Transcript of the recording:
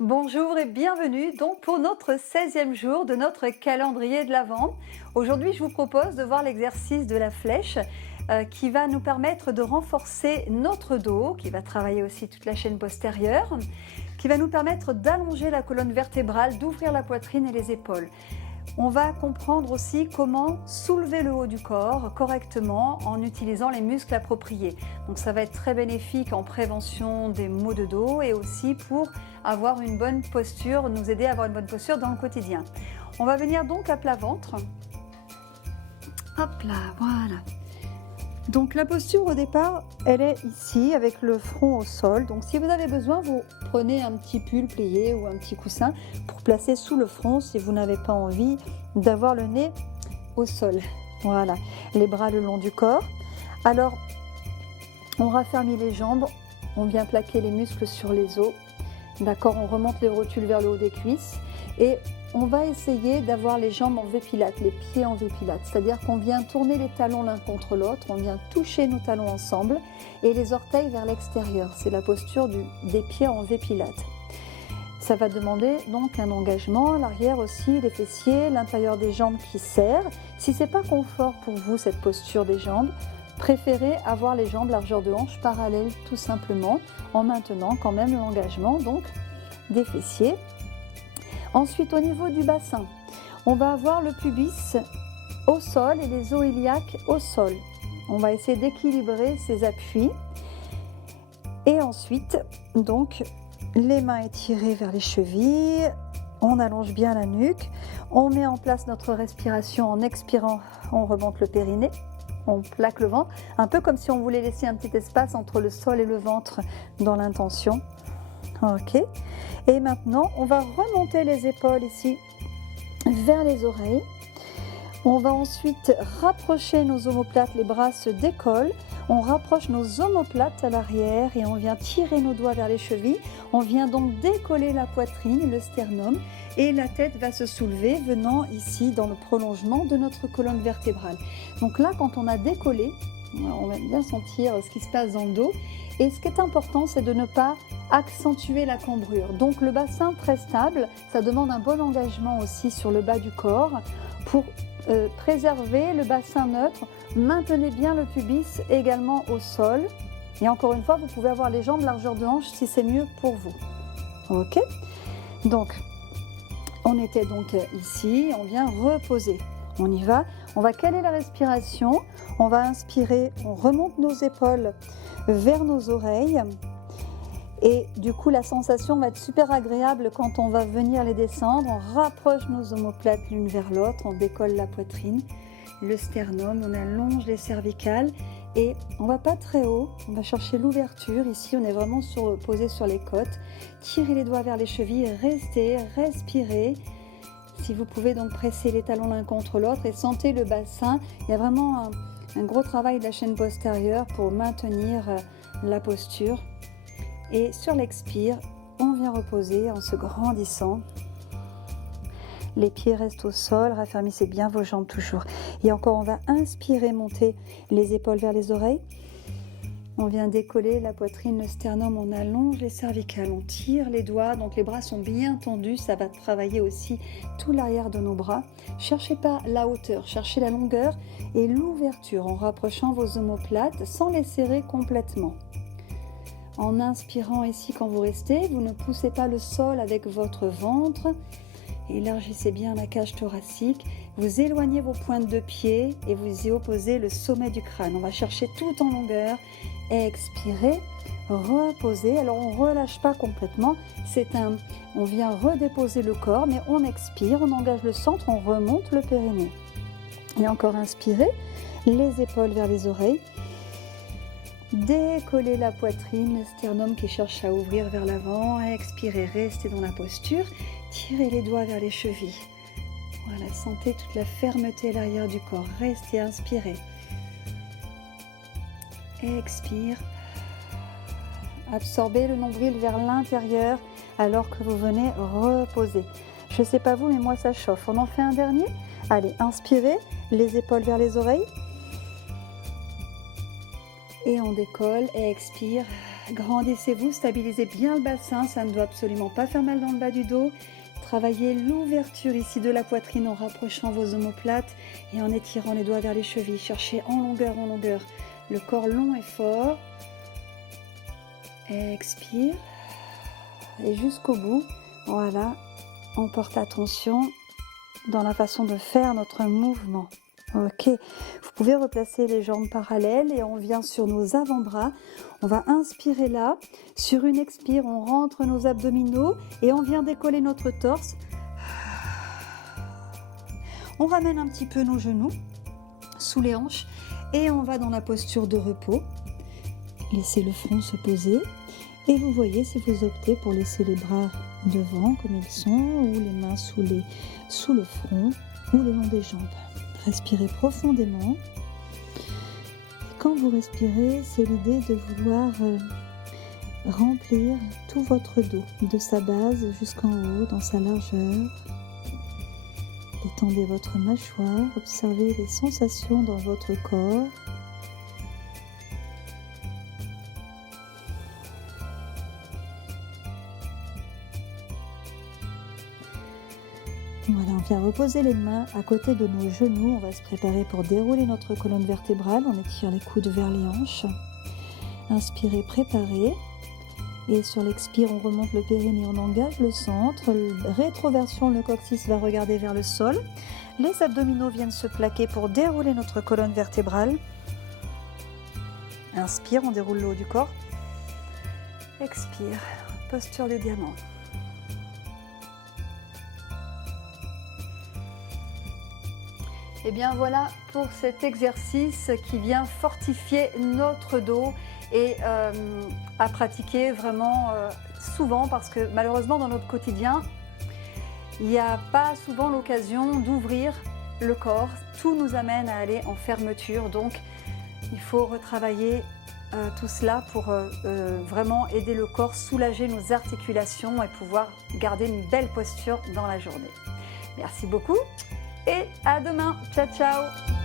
Bonjour et bienvenue donc pour notre 16e jour de notre calendrier de l'Avent. Aujourd'hui, je vous propose de voir l'exercice de la flèche qui va nous permettre de renforcer notre dos, qui va travailler aussi toute la chaîne postérieure, qui va nous permettre d'allonger la colonne vertébrale, d'ouvrir la poitrine et les épaules. On va comprendre aussi comment soulever le haut du corps correctement en utilisant les muscles appropriés. Donc ça va être très bénéfique en prévention des maux de dos et aussi pour avoir une bonne posture, nous aider à avoir une bonne posture dans le quotidien. On va venir donc à plat ventre. Hop là, voilà. Donc la posture au départ, elle est ici avec le front au sol. Donc si vous avez besoin, vous prenez un petit pull plié ou un petit coussin pour placer sous le front si vous n'avez pas envie d'avoir le nez au sol. Voilà, les bras le long du corps. Alors, on raffermit les jambes, on vient plaquer les muscles sur les os. D'accord, on remonte les rotules vers le haut des cuisses et on va essayer d'avoir les jambes en V-pilates, les pieds en V-pilates. C'est-à-dire qu'on vient tourner les talons l'un contre l'autre, on vient toucher nos talons ensemble et les orteils vers l'extérieur. C'est la posture des pieds en V-pilates. Ça va demander donc un engagement, à l'arrière aussi, les fessiers, l'intérieur des jambes qui serrent. Si ce n'est pas confort pour vous cette posture des jambes, préférez avoir les jambes largeur de hanche parallèles tout simplement, en maintenant quand même l'engagement donc des fessiers. Ensuite, au niveau du bassin, on va avoir le pubis au sol et les os iliaques au sol. On va essayer d'équilibrer ces appuis. Et ensuite, donc, les mains étirées vers les chevilles, on allonge bien la nuque, on met en place notre respiration en expirant, on remonte le périnée, on plaque le ventre, un peu comme si on voulait laisser un petit espace entre le sol et le ventre dans l'intention. Ok. Et maintenant, on va remonter les épaules ici vers les oreilles. On va ensuite rapprocher nos omoplates, les bras se décollent. On rapproche nos omoplates à l'arrière et on vient tirer nos doigts vers les chevilles. On vient donc décoller la poitrine, le sternum, et la tête va se soulever, venant ici dans le prolongement de notre colonne vertébrale. Donc là, quand on a décollé, on va bien sentir ce qui se passe dans le dos. Et ce qui est important, c'est de ne pas accentuer la cambrure. Donc le bassin très stable, ça demande un bon engagement aussi sur le bas du corps pour préserver le bassin neutre. Maintenez bien le pubis également au sol. Et encore une fois, vous pouvez avoir les jambes largeur de hanche si c'est mieux pour vous. Ok ? Donc, on était donc ici, on vient reposer. On y va, on va caler la respiration, on va inspirer, on remonte nos épaules vers nos oreilles et du coup la sensation va être super agréable quand on va venir les descendre. On rapproche nos omoplates l'une vers l'autre, on décolle la poitrine, le sternum, on allonge les cervicales et on va pas très haut, on va chercher l'ouverture. Ici on est vraiment posé sur les côtes, tirez les doigts vers les chevilles, restez, respirez. Si vous pouvez donc presser les talons l'un contre l'autre et sentez le bassin, il y a vraiment un gros travail de la chaîne postérieure pour maintenir la posture. Et sur l'expire, on vient reposer en se grandissant. Les pieds restent au sol, raffermissez bien vos jambes toujours. Et encore, on va inspirer, monter les épaules vers les oreilles. On vient décoller la poitrine, le sternum, on allonge les cervicales, on tire les doigts, donc les bras sont bien tendus, ça va travailler aussi tout l'arrière de nos bras. Cherchez pas la hauteur, cherchez la longueur et l'ouverture en rapprochant vos omoplates sans les serrer complètement. En inspirant ici quand vous restez, vous ne poussez pas le sol avec votre ventre, élargissez bien la cage thoracique, vous éloignez vos pointes de pied et vous y opposez le sommet du crâne. On va chercher tout en longueur. Expirez, reposez. Alors on ne relâche pas complètement, on vient redéposer le corps, mais on expire, on engage le centre, on remonte le périnée. Et encore inspirez, les épaules vers les oreilles. Décollez la poitrine, le sternum qui cherche à ouvrir vers l'avant. Expirez, restez dans la posture. Tirez les doigts vers les chevilles. Voilà, sentez toute la fermeté à l'arrière du corps. Restez, inspirez. Expire. Absorbez le nombril vers l'intérieur alors que vous venez reposer. Je ne sais pas vous, mais moi ça chauffe. On en fait un dernier. Allez, inspirez, les épaules vers les oreilles. Et on décolle et expire. Grandissez-vous, stabilisez bien le bassin, ça ne doit absolument pas faire mal dans le bas du dos. Travaillez l'ouverture ici de la poitrine en rapprochant vos omoplates et en étirant les doigts vers les chevilles. Cherchez en longueur, le corps long et fort. Expire. Et jusqu'au bout, voilà, on porte attention dans la façon de faire notre mouvement. Ok, vous pouvez replacer les jambes parallèles et on vient sur nos avant-bras. On va inspirer là. Sur une expire, on rentre nos abdominaux et on vient décoller notre torse. On ramène un petit peu nos genoux sous les hanches et on va dans la posture de repos. Laissez le front se poser et vous voyez si vous optez pour laisser les bras devant comme ils sont ou les mains sous le front ou le long des jambes. Respirez profondément. Et quand vous respirez, c'est l'idée de vouloir remplir tout votre dos, de sa base jusqu'en haut, dans sa largeur. Détendez votre mâchoire, observez les sensations dans votre corps. Voilà, on vient reposer les mains à côté de nos genoux. On va se préparer pour dérouler notre colonne vertébrale. On étire les coudes vers les hanches. Inspirez, préparez. Et sur l'expire, on remonte le périnée, on engage le centre. Rétroversion, le coccyx va regarder vers le sol. Les abdominaux viennent se plaquer pour dérouler notre colonne vertébrale. Inspire, on déroule le haut du corps. Expire, posture du diamant. Et bien voilà pour cet exercice qui vient fortifier notre dos et à pratiquer vraiment souvent parce que malheureusement dans notre quotidien, il n'y a pas souvent l'occasion d'ouvrir le corps. Tout nous amène à aller en fermeture, donc il faut retravailler tout cela pour vraiment aider le corps, soulager nos articulations et pouvoir garder une belle posture dans la journée. Merci beaucoup. Et à demain. Ciao, ciao.